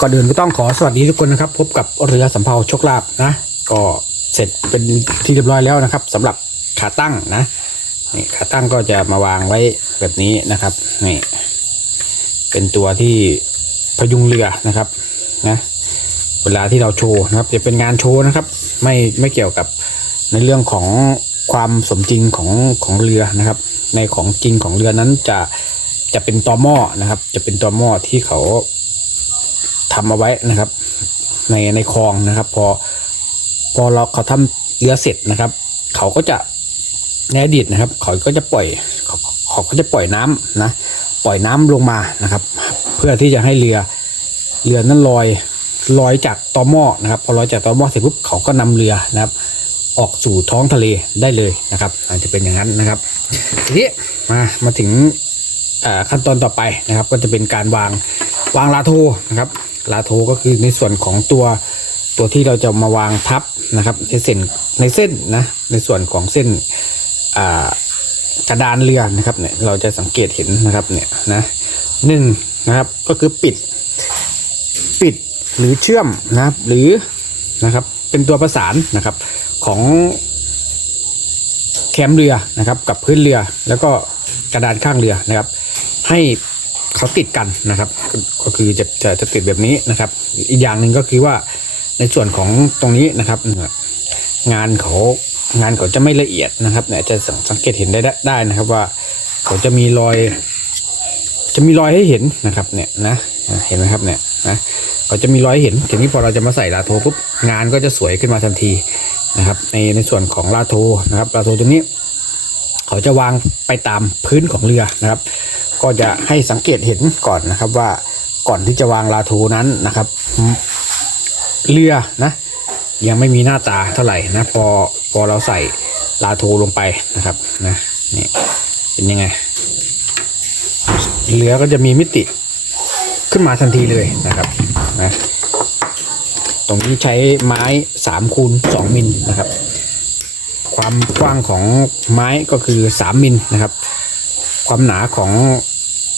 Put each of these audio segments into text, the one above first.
ก่อนอื่นก็ต้องขอสวัสดีทุกคนนะครับ พบกับเรือสำเภาโชคลาภนะ ก็เสร็จเป็นที่เรียบร้อยแล้วนะครับสำหรับขาตั้งนะนี่ขาตั้งก็จะมาวางไว้แบบนี้นะครับนี่เป็นตัวที่พยุงเรือนะครับนะเวลาที่เราโชว์นะครับ จะเป็นงานโชว์นะครับ ไม่ไม่เกี่ยวกับในเรื่องของความสมจริงของของเรือนะครับ ในของจริงของเรือนั้นจะจะเป็นตอหม้อนะครับ จะเป็นตอหม้อที่เขา ทำเอาไว้นะครับ ในในคลองนะครับ พอพอเราเขาทำเรือเสร็จนะครับ เขาก็จะในอดีตนะครับ เขาก็จะปล่อยเขาเขาก็จะปล่อยน้ำนะปล่อยน้ำลงมานะครับ เพื่อที่จะให้เรือเรือนั้นลอยลอยจากตอหม้อนะครับ พอลอยจากตอหม้อเสร็จปุ๊บเขาก็นำเรือนะครับ ออกสู่ท้องทะเลได้เลยนะครับ อาจจะเป็นอย่างนั้นนะครับทีนี้มามาถึงขั้นตอนต่อไปนะครับ ก็จะเป็นการวางวางลาโทนะครับ ลาโทก็คือในส่วนของตัวตัวที่เราจะมาวางทับนะครับ ในเส้นในเส้นนะในส่วนของเส้นกระดานเรือนะครับเนี่ยเราจะสังเกตเห็นนะครับเนี่ยนะหนึ่งนะครับก็คือปิด ปิดหรือเชื่อมนะครับหรือนะครับเป็นตัวประสานนะครับของแคมเรือนะครับกับพื้นเรือแล้วก็กระดานข้างเรือนะครับ ให้ เขาติดกันนะครับ ก็คือจะจะจะติดแบบนี้นะครับ อีกอย่างหนึ่งก็คือว่าในส่วนของตรงนี้นะครับงานเขางานเขาจะไม่ละเอียดนะครับเนี่ยจะสังสงเกตเห็นได้ได้นะครับว่า เขาจะมีรอย จะมีรอยให้เห็นนะครับ เนี่ยนะเห็นไหมครับเนี่ยนะเขาจะมีรอยให้เห็นทีนี้พอเราจะมาใส่ลาโทปุ๊บงานก็จะสวยขึ้นมาทันทีนะครับ ในในส่วนของลาโทนะครับลาโทตรงนี้ เขาจะวางไปตามพื้นของเรือนะครับ ก็จะให้สังเกตเห็นก่อนนะครับว่าก่อนที่จะวางลาโทนั้นนะครับ เรือนะยังไม่มีหน้าตาเท่าไหร่นะพอพอเราใส่ลาโทลงไปนะครับนะนี่เป็นยังไงเรือก็จะมีมิติขึ้นมาทันทีเลยนะครับนะตรงนี้ใช้ไม้3คูณ2มิลนะครับ ความกว้างของไม้ก็คือ 3มิลนะครับ ความหนาของ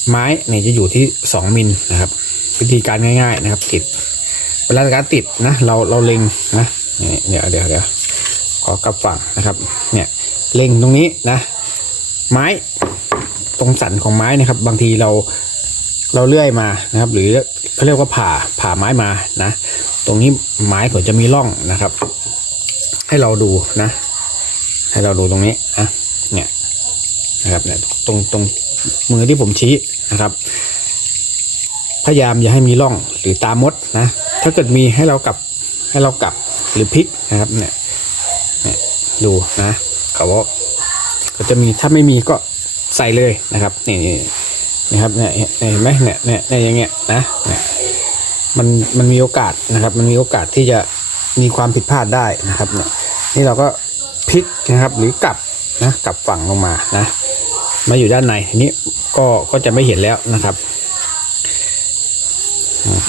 ไม้เนี่ยจะอยู่ที่ 2 มิลนะครับวิธีการง่าย ๆนะครับ ติดเวลาการติดนะเราเราเล็งนะนี่เดี๋ยวเดี๋ยวเดี๋ยวขอกลับฝั่งนะครับเนี่ยเล็งตรงนี้นะ ไม้ตรงสันของไม้นะครับ บางทีเราเราเลื่อยมานะครับ หรือเขาเรียกว่าผ่าผ่าไม้มานะ ตรงนี้ไม้เขาจะมีร่องนะครับ ให้เราดูนะ ให้เราดูตรงนี้นะเนี่ย นะครับเนี่ยตรงตรงมือที่ผมชี้นะครับ พยายามอย่าให้มีร่องหรือตามดนะ ถ้าเกิดมีให้เรากลับให้เรากลับหรือพลิกนะครับเนี่ยเนี่ยดูนะเขาบอกเขาจะมีถ้าไม่มีก็ใส่เลยนะครับนี่นะครับเนี่ยเนี่ยเห็นไหมเนี่ยเนี่ยเนี่ยอย่างเงี้ยนะเนี่ยมันมันมีโอกาสนะครับ มันมีโอกาสที่จะมีความผิดพลาดได้นะครับเนี่ยนี่เราก็พลิกนะครับหรือกลับ นะกลับฝั่งลงมานะมาอยู่ด้านในทีนี้ก็ก็จะไม่เห็นแล้วนะครับ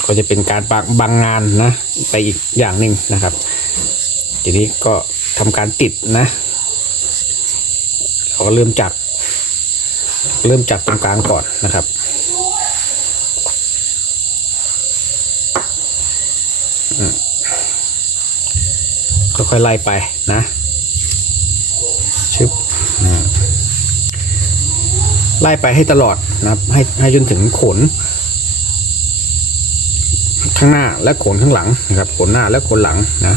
ก็จะเป็นการบางบางงานนะไปอีกอย่างหนึ่งนะครับ ทีนี้ก็ทำการติดนะเราก็เริ่มจากเริ่มจากตรงกลางก่อนนะครับอืมค่อยๆไล่ไปนะชึบอืม ไล่ไปให้ตลอดนะครับ ให้ให้จนถึงขน ข้างหน้าและขนข้างหลังนะครับ ขนหน้าและขนหลังนะ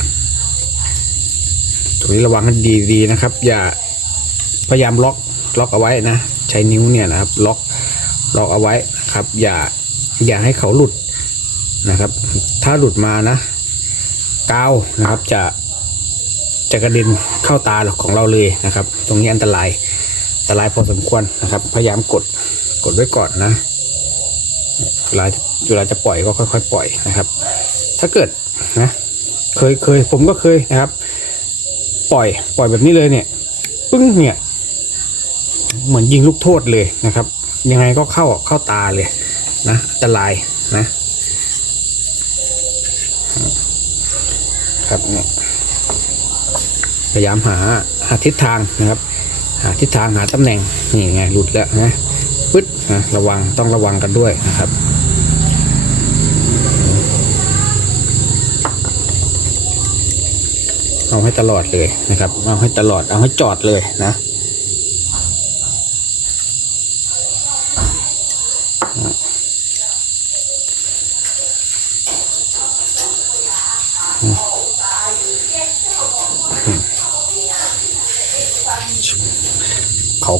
ตรงนี้ระวังให้ดีๆนะครับ อย่าพยายามล็อกล็อกเอาไว้นะ ใช้นิ้วเนี่ยนะครับ ล็อกล็อกเอาไว้นะครับ อย่าอย่าให้เขาหลุดนะครับ ถ้าหลุดมานะกาวนะครับจะจะกระเด็นเข้าตาของเราเลยนะครับ ตรงนี้อันตราย ตรายพอสมควรนะครับ พยายามกดกดไว้ก่อนนะเวลาเวลาจะปล่อยก็ค่อย ๆ ปล่อยนะครับ ถ้าเกิดนะเคยเคยผมก็เคยนะครับ ปล่อยปล่อยแบบนี้เลยเนี่ยปึ้งเนี่ยเหมือนยิงลูกโทษเลยนะครับ ยังไงก็เข้าเข้าตาเลยนะอันตรายนะ ครับเนี่ยพยายามหาหาทิศทางนะครับ ทิศทางหาตำแหน่งนี่ไงหลุดแล้วนะปึ๊ดนะระวังต้องระวังกันด้วยนะครับเอาให้ตลอดเลยนะครับ เอาให้ตลอด เอาให้จอดเลยนะ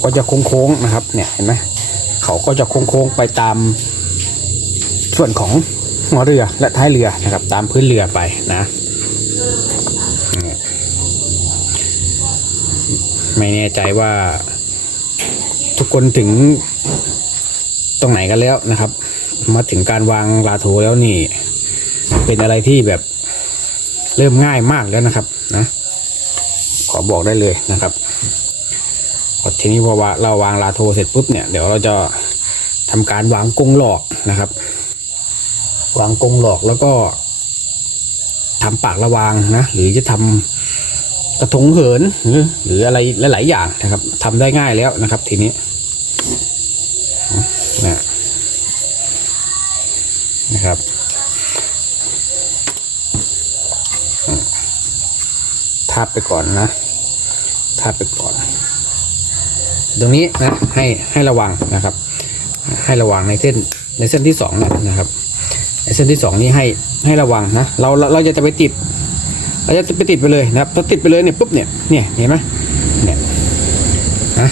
ก็จะโค้งๆนะครับ เนี่ยเห็นไหมเขาก็จะโค้งๆไปตามส่วนของหัวเรือและท้ายเรือนะครับ ตามพื้นเรือไปนะไม่แน่ใจว่า ทุกคนถึงตรงไหนกันแล้วนะครับ มาถึงการวางลาโทแล้วนี่ เป็นอะไรที่แบบเริ่มง่ายมากแล้วนะครับ นะ ขอบอกได้เลยนะครับ ทีนี้พอว่าเราวางลาโทเสร็จปุ๊บเนี่ยเดี๋ยวเราจะทำการวางกรงหลอกนะครับ วางกรงหลอกแล้วก็ทำปากระวางนะหรือจะทำกระทงเหินหรือหรืออะไรหลาย ๆ อย่างนะครับทำได้ง่ายแล้วนะครับ ทีนี้นะนะครับทาบไปก่อนนะทาบไปก่อน ตรงนี้นะให้ให้ระวังนะครับ ให้ระวังในเส้นในเส้นที่สองนี่นะครับในเส้นที่สองนี้ให้ให้ระวังนะเราเราเราจะไปติด เราจะไปติดไปเลยนะครับถ้าติดไปเลยเนี่ยปุ๊บเนี่ยเนี่ยเห็นไหมเนี่ยนะ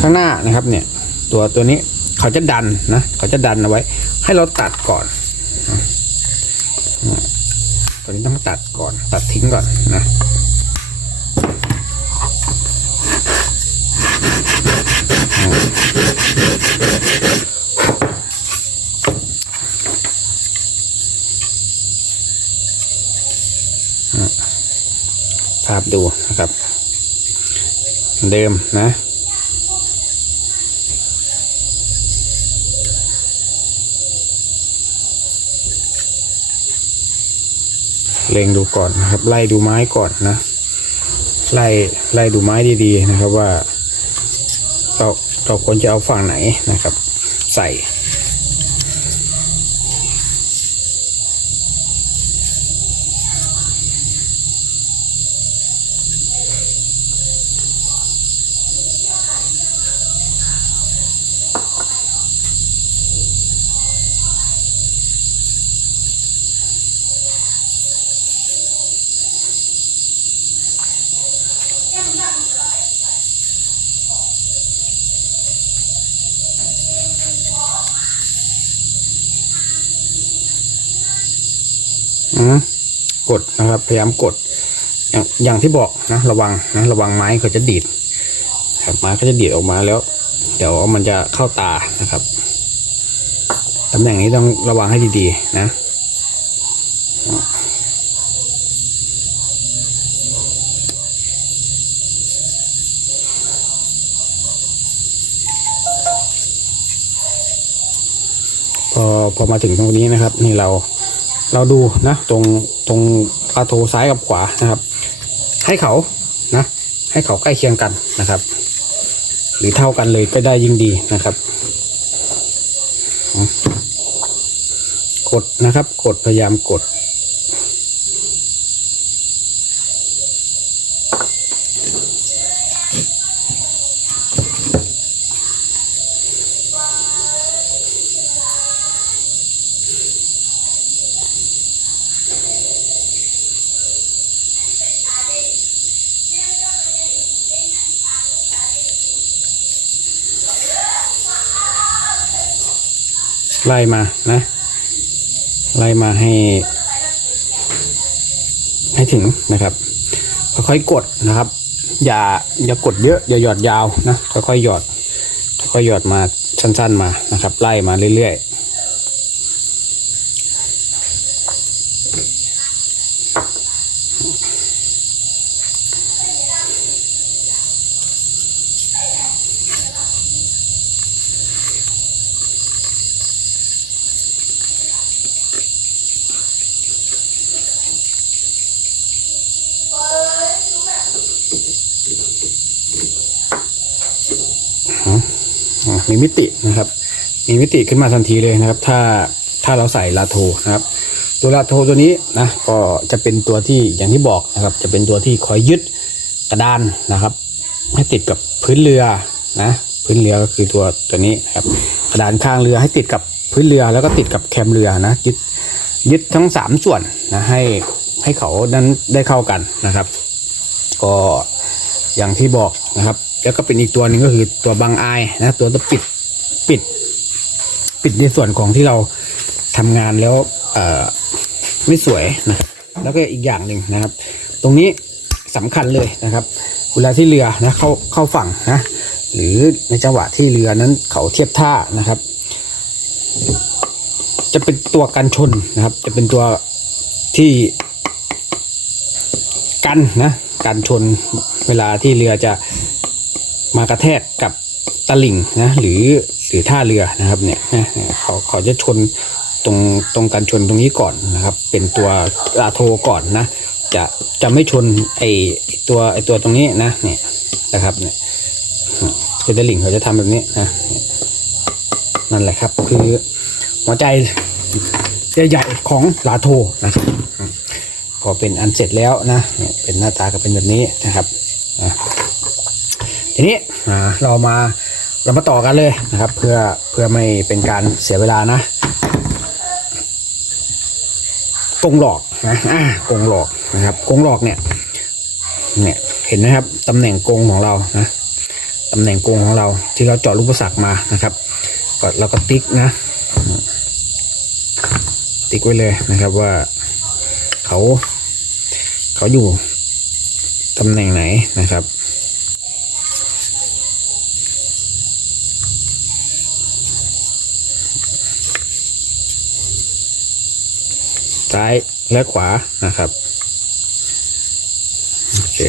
ข้างหน้านะครับเนี่ยตัวตัวนี้เขาจะดันนะเขาจะดันเอาไว้ ให้เราตัดก่อนตัวนี้ต้องตัดก่อนตัดทิ้งก่อนนะ ภาพดูนะครับ เดิมนะเล็งดูก่อนนะครับ ไล่ดูไม้ก่อนนะ ไล่ไล่ดูไม้ดีๆนะครับว่าเรา เราควรจะเอาฝั่งไหนนะครับ ใส่ พยายามกด อย่างอย่างที่บอกนะระวังนะระวังไม้เขาจะดีดครับไม้เขาจะดีดออกมาแล้ว เดี๋ยวมันจะเข้าตานะครับตำแหน่งนี้ต้องระวังให้ดีๆนะพอพอมาถึงตรงนี้นะครับ นี่เราเราดูนะ ตรงตรง อาโถซ้ายกับขวานะครับ ให้เขานะ ให้เขาใกล้เคียงกันนะครับ หรือเท่ากันเลยก็ได้ยิ่งดีนะครับกดนะครับ กดพยายามกด ไล่มานะ ไล่มาให้ ให้ถึงนะครับ ค่อยๆกดนะครับ อย่าอย่ากดเยอะ อย่าหยอดยาวนะค่อยๆหยอดค่อยๆหยอดมาสั้น ๆมานะครับ ไล่มาเรื่อยๆอะมีมิ ติขึ้นมาทันทีเลยนะครับ ถ้าถ้าเราใส่ลาโทนะครับ ตัวลาโทตัวนี้นะก็จะเป็นตัวที่อย่างที่บอกนะครับ จะเป็นตัวที่คอยยึดกระดานนะครับ ให้ติดกับพื้นเรือนะพื้นเรือก็คือตัวตัวนี้นะครับกระดานข้างเรือให้ติดกับพื้นเรือแล้วก็ติดกับแคมเรือนะยึดยึดทั้งสามส่วนนะให้ให้เขานั้นได้เข้ากันนะครับ ก็อย่างที่บอกนะครับ แล้วก็เป็นอีกตัวหนึ่งก็คือตัวบังอายนะตัวตัวปิดปิด ปิดในส่วนของที่เราทำงานแล้วเอ่อไม่สวยนะแล้วก็อีกอย่างหนึ่งนะครับ ตรงนี้สำคัญเลยนะครับเวลาที่เรือนะเข้าเข้าฝั่งนะหรือในจังหวะที่เรือนั้นเขาเทียบท่านะครับ จะเป็นตัวกันชนนะครับ จะเป็นตัวที่กันนะกันชนเวลาที่เรือจะมากระแทกกับ ตลิ่งนะหรือหรือท่าเรือนะครับเนี่ยเขาเขาจะชนตรงตรงกันชนตรงนี้ก่อนนะครับ เป็นตัวอาโทก่อนนะ จะจะไม่ชนไอตัวไอตัวตรงนี้นะเนี่ยนะครับเนี่ยเป็นตลิ่งเขาจะทำแบบนี้นะนั่นแหละครับ คือหัวใจใหญ่ๆของลาโทนะครับพอเป็นอันเสร็จแล้วนะเป็นหน้าตาก็เป็นแบบนี้นะครับอะ ทีนี้อ่าเรามาเรามาต่อกันเลยนะครับ เพื่อเพื่อไม่เป็นการเสียเวลานะกงหลอกนะอ่ากงหลอกนะครับกงหลอกเนี่ยเนี่ยเห็นนะครับตำแหน่งกงของเรานะตำแหน่งกงของเราที่เราเจาะลูกประสักมานะครับก็เราก็ติ๊กนะ ติ๊กไว้เลยนะครับว่าเขาเขาอยู่ตำแหน่งไหนนะครับ ซ้ายและขวานะครับโอเค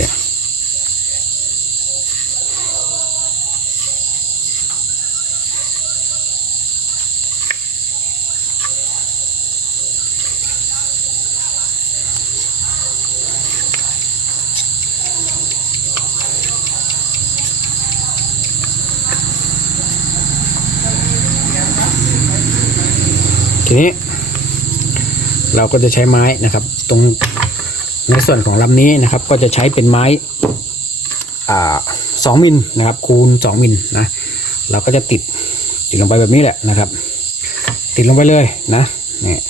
ทีนี้ เรา ก็จะใช้ไม้นะครับ ตรงในส่วนของลำนี้นะครับ ก็จะใช้เป็นไม้อ่าสองมิลนะครับ คูณสองมิลนะเราก็จะติดติดลงไปแบบนี้แหละนะครับ ติดลงไปเลยนะเนี่ย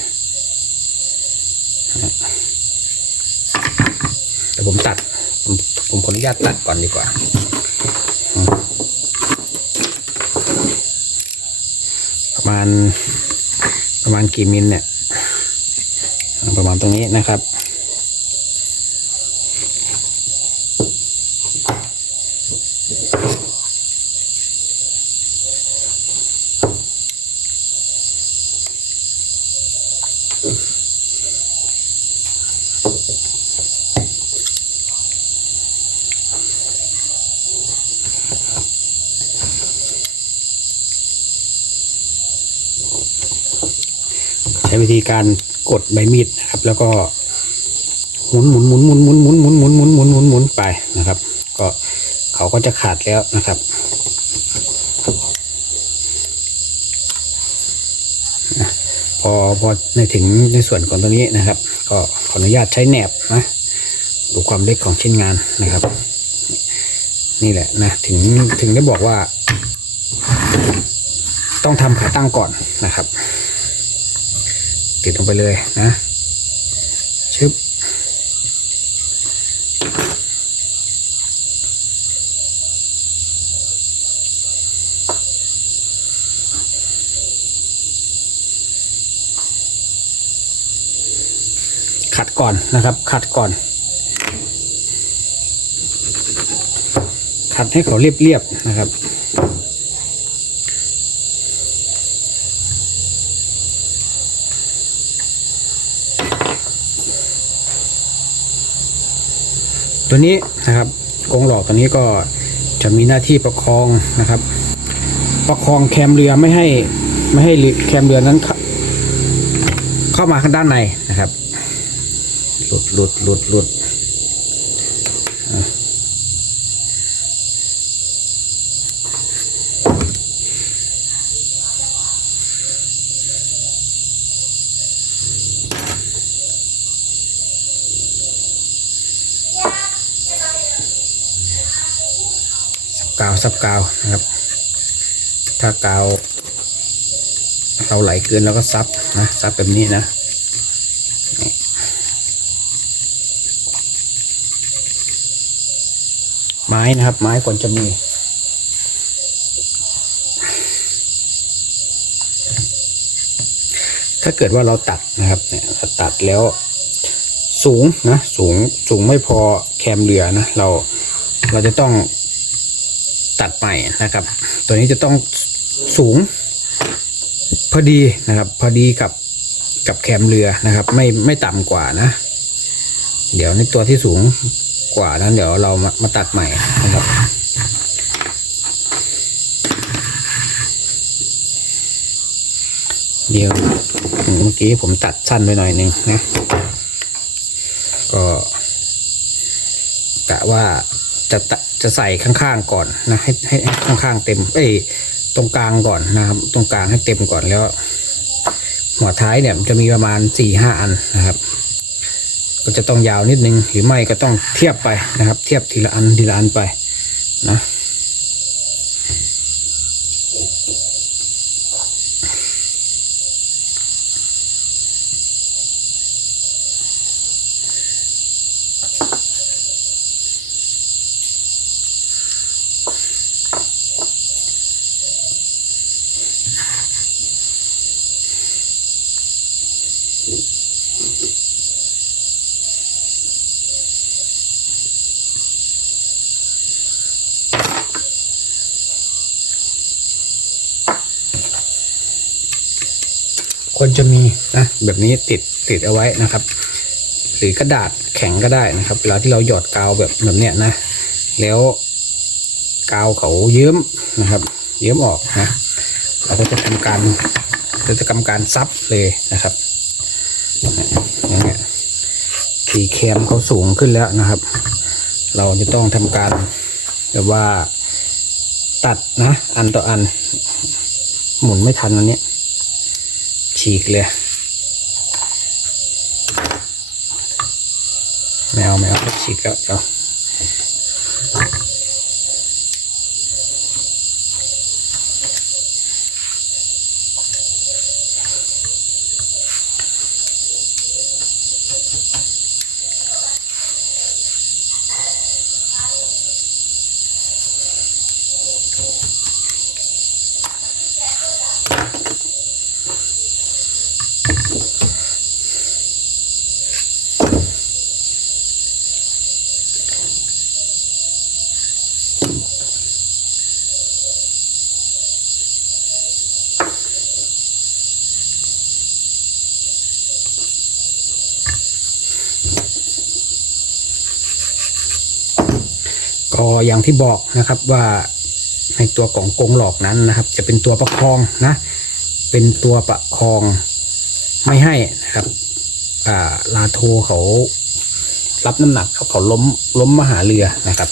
เดี๋ยวผมตัดผมผมขออนุญาตตัดก่อนดีกว่าประมาณประมาณกี่มิลเนี่ย ประมาณตรงนี้นะครับ ดใบมีดนะครับ แล้วก็หมุนหมุนหมุนหมุนหมุนหมุนหมุนหมุนหมุนหมุนหมุนหมุนไปนะครับ ก็เขาก็จะขาดแล้วนะครับพอพอในถึงในส่วนของตัวนี้นะครับ ก็ขออนุญาตใช้แหนบนะดูความเล็กของชิ้นงานนะครับ นี่แหละนะถึงถึงได้บอกว่า ต้องทำขาตั้งก่อนนะครับ ติดลงไปเลยนะชึบขัดก่อนนะครับ ขัดก่อน ขัดให้เขาเรียบๆนะครับ ตัวนี้นะครับกงหลอกตัวนี้ก็จะมีหน้าที่ประคองนะครับ ประคองแคมเรือไม่ให้ไม่ให้แคมเรือนั้น เข้าเข้ามาข้างด้านในนะครับ หลุดหลุดหลุดหลุดอะ กาวนะครับ ถ้ากาว เราไหลเกินแล้วก็ซับนะซับแบบนี้นะไม้นะครับ ไม้ควรจะมีถ้าเกิดว่าเราตัดนะครับเนี่ยตัดแล้วสูงนะสูงสูงไม่พอแคมเรือนะเราเราจะต้อง ตัดใหม่นะครับ ตัวนี้จะต้องสูงพอดีนะครับ พอดีกับกับแคมเรือนะครับ ไม่ไม่ต่ำกว่านะ เดี๋ยวในตัวที่สูงกว่านั้น เดี๋ยวเรามามาตัดใหม่นะครับเดี๋ยวเมื่อกี้ผมตัดสั้นไปหน่อยหนึ่งนะ ก็กะว่า จะจะใส่ข้างๆก่อนนะให้ให้ให้ข้างๆเต็ม เอ้ยตรงกลางก่อนนะครับ ตรงกลางให้เต็มก่อนแล้ว หัวท้ายเนี่ยมันจะมีประมาณสี่ห้าอันนะครับ ก็จะต้องยาวนิดนึงหรือไม่ก็ต้องเทียบไปนะครับ เทียบทีละอันทีละอันไปนะ แบบนี้ติดติดเอาไว้นะครับ หรือกระดาษแข็งก็ได้นะครับ เวลาที่เราหยอดกาวแบบแบบเนี้ยนะ แล้วกาวเขาเยิ้มนะครับ เยิ้มออกนะเราก็จะทำการเราจะทำการซับเลยนะครับอย่างเงี้ยขีแคมเขาสูงขึ้นแล้วนะครับ เราจะต้องทำการแบบว่าตัดนะ อันต่ออัน หมุนไม่ทันอันนี้ฉีกเลยไม่ เอออย่างที่บอกนะครับว่าในตัวของกงหลอกนั้นนะครับ จะเป็นตัวประคองนะ เป็นตัวประคองไม่ให้นะครับลาโทเขารับน้ำหนักเขาเขาล้มล้มมาหาเรือนะครับ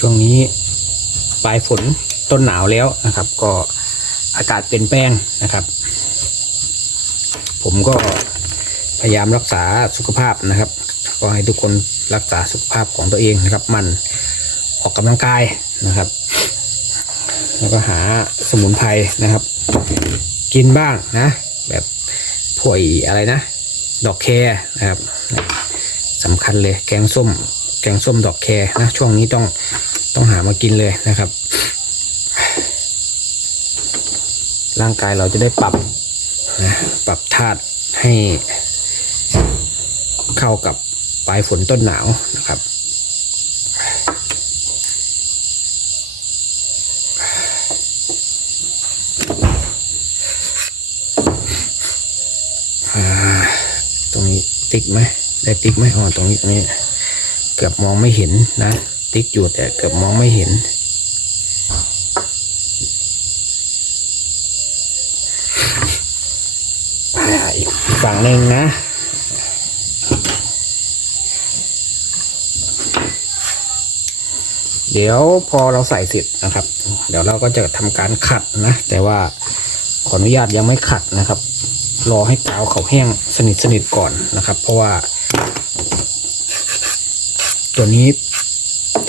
ช่วงนี้ปลายฝนต้นหนาวแล้วนะครับ ก็อากาศเปลี่ยนแปลงนะครับ ผมก็พยายามรักษาสุขภาพนะครับ ก็ให้ทุกคนรักษาสุขภาพของตัวเองนะครับ มันออกกำลังกายนะครับ แล้วก็หาสมุนไพรนะครับ กินบ้างนะ แบบพวกอีอะไรนะ ดอกแครนะครับสำคัญเลยแกงส้ม แกงส้มดอกแครนะ ช่วงนี้ต้อง ต้องหามากินเลยนะครับ ร่างกายเราจะได้ปรับนะปรับธาตุให้เข้ากับปลายฝนต้นหนาวนะครับตรงนี้ติ๊กไหมได้ติ๊กไหมอ๋อตรงนี้ตรงนี้ เกือบมองไม่เห็นนะ ติ๊กอยู่แต่เกืบมองไม่เห็น อีกฝั่งหนึ่งนะเดี๋ยวพอเราใส่เสร็จนะครับ เดี๋ยวเราก็จะทำการขัดนะ แต่ว่าขออนุญาตยังไม่ขัดนะครับ รอให้กาวเขาแห้งสนิทสนิทก่อนนะครับ เพราะว่า ตัวนี้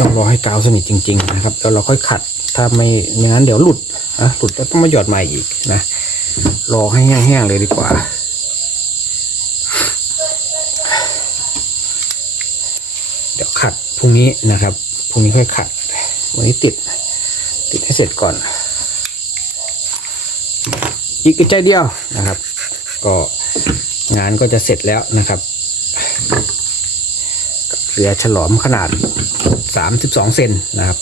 ต้องรอให้กาวสนิทจริง ๆ นะครับแล้วเราค่อยขัดถ้าไม่ไม่งั้นเดี๋ยวหลุดนะหลุดแล้วต้องมาหยอดใหม่อีกนะ รอให้แห้งๆเลยดีกว่าเดี๋ยวขัดพรุ่งนี้นะครับพรุ่งนี้ค่อยขัด วันนี้ติด ติดให้เสร็จก่อน อีกใจเดียวนะครับ ก็งานก็จะเสร็จแล้วนะครับ เรือฉลอมขนาด 32 เซนนะครับ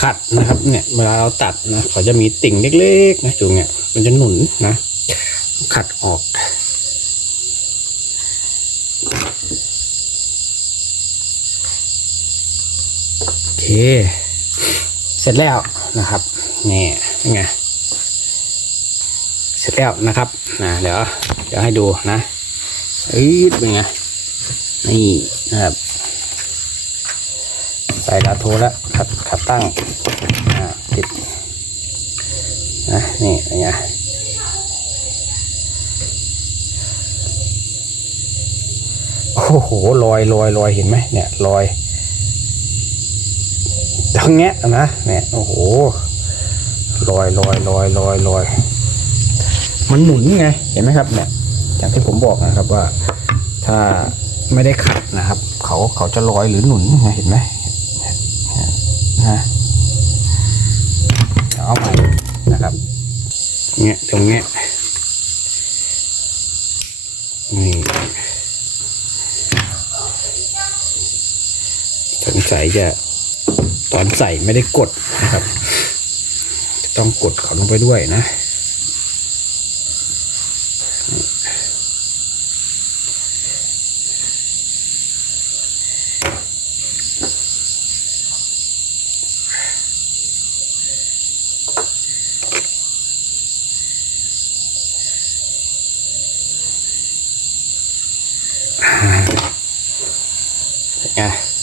ขัดนะครับ เวลาเราตัดนะเขาจะมีติ่งเล็กๆนะจุงเนี่ย มันจะหนุนนะ ขัดออกโอเค เสร็จแล้วนะครับนี่ไงเสร็จแล้วนะครับนะเดี๋ยวเดี๋ยวให้ดูนะเอ้ยเป็นไงนี่นะครับ ใส่ดาโทแล้วขัดขัดตั้งอ่าิดนะนี่ไงโอ้โหลอยลอยลอยเห็นไหมเนี่ยลอยทั้งแงะนะเนี่ยโอ้โหลอยลอยลอยลอยลอยมันหมุนไงเห็นไหมครับเนี่ยอย่างที่ผมบอกนะครับว่า ถ้าไม่ได้ขัดนะครับ เขาเขาจะลอยหรือหนุนไงเห็นไหม นะ เอาไปนะครับเงี้ยตรงเงี้ยนี่สงสัยจะตอนใส่ไม่ได้กดนะครับ จะต้องกดเขาลงไปด้วยนะ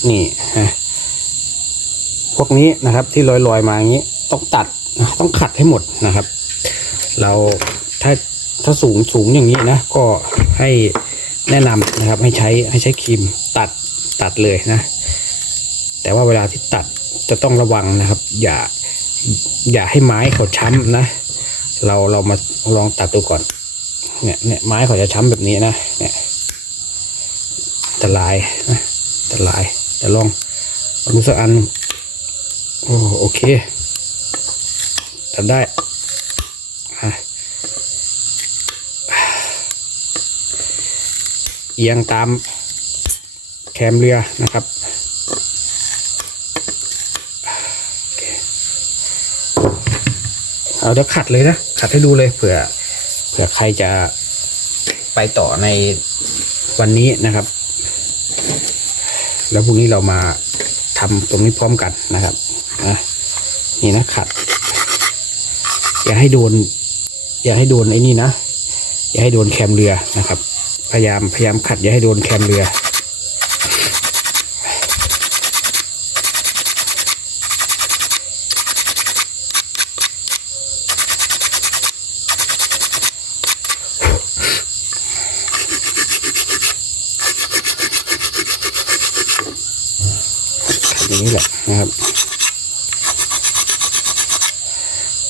นี่ฮะพว กนี้นะครับ ที่ลอยลอยๆมาอย่างนี้ ต้องตัดนะต้องขัดให้หมดนะครับ เราถ้าถ้าสูงสูงอย่างนี้นะ ก็ให้แนะนำนะครับ ให้ใช้ให้ใช้ครีมตัดตัดเลยนะ แต่ว่าเวลาที่ตัดจะต้องระวังนะครับ อย่าอย่าให้ไม้เขาช้ำนะ เราเรามาลองตัดดูก่อนเนี่ยเนี่ยไม้เขาจะช้ำแบบนี้นะเนี่ยอันตรายนะอันตรายแต่ลองลองดูสักอัน โอ้โอเคตัดได้อะเอียงตามแคมเรือนะครับเอาเดี๋ยวขัดเลยนะขัดให้ดูเลยเผื่อเผื่อใครจะไปต่อในวันนี้นะครับ แล้วพรุ่งนี้เรามาทำตรงนี้พร้อมกันนะครับ นี่นะขัด อย่าให้โดน อย่าให้โดนไอ้นี่นะ อย่าให้โดนแคมเรือนะครับ พยายามพยายามขัด อย่าให้โดนแคมเรืออย่นี้แหละนะครับ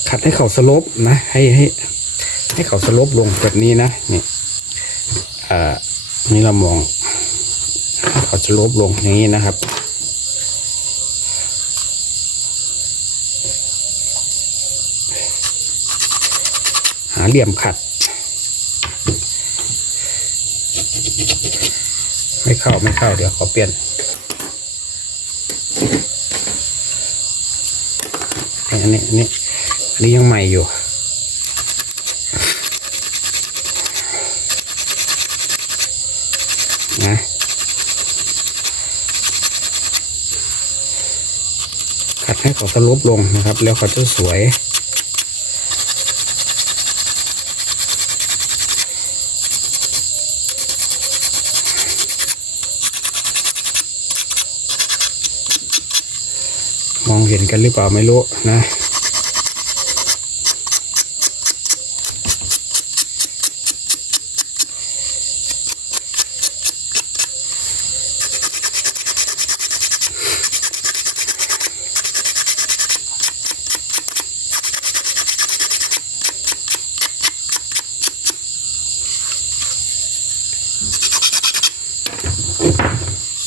ขัดให้เขาสลปนะ ให้ให้ ให้เขาสลปลงแบบนี้นะนี่อ่านี่เรามอง เขาสลปลงอย่างนี้นะครับหาเหลี่ยมขัด ไม่เข้าไม่เข้าเดี๋ยวขอเปลี่ยนอันนี้อันนี้ อันนี้ยังใหม่อยู่ นะขัดให้เขาสลบลงนะครับ แล้วเขาจะสวยมองเห็นกันหรือเปล่าไม่รู้นะ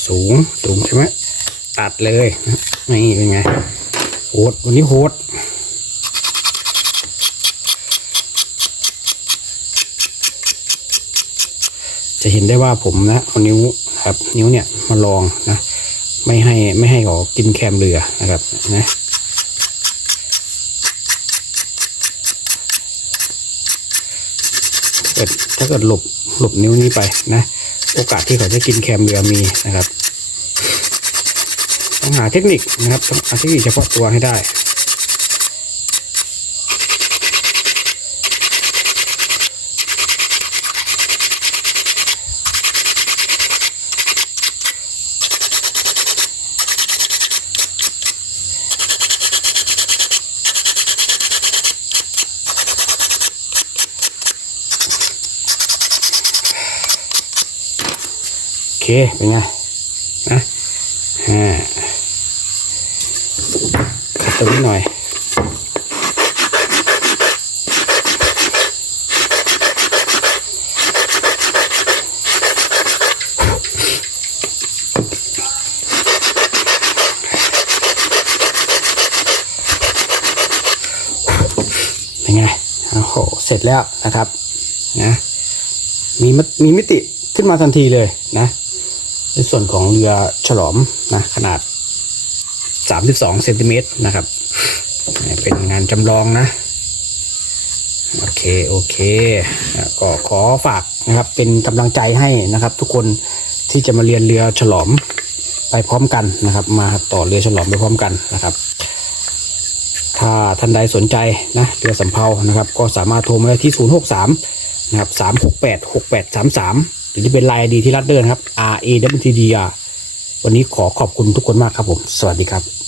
สูง สูงใช่ไหมตัด เลยนี่เป็นไงโหดวันนี้โหดจะเห็นได้ว่าผมนะเอานิ้วครับ นิ้วเนี่ยมาลองนะ ไม่ให้ไม่ให้เขากินแคมเรือนะครับนะถ้าเกิดหลบหลบนิ้วนี้ไปนะ โอกาสที่เขาจะกินแคมเรือมีนะครับ ต้องหาเทคนิคนะครับต้องหาเทคนิคเฉพาะตัวให้ได้โอเคเป็นไง นะอ่าขัดตรงนี้หน่อย เป็นไง โอ้โห เสร็จแล้วนะครับนะมีมีมิติขึ้นมาทันทีเลยนะในส่วนของเรือฉลอมนะขนาด 32เซนติเมตรนะครับ เป็นงานจำลองนะโอเคโอเคก็ขอฝากนะครับเป็นกำลังใจให้นะครับ ทุกคนที่จะมาเรียนเรือฉลอมไปพร้อมกันนะครับ มาต่อเรือฉลอมไปพร้อมกันนะครับ ท่านใดสนใจนะเรือสำเภานะครับ ก็สามารถโทรมาได้ที่ 063 นะครับ 368 6833 หรือที่เป็นไลน์ดีที่รัดเดินครับ R A W T D R วันนี้ขอขอบคุณทุกคนมากครับผม สวัสดีครับ